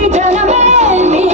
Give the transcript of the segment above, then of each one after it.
Don't Jalame, me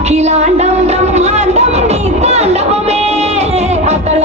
Akhilandam బ్రహ్మాండం నీ తాండవమే. అతల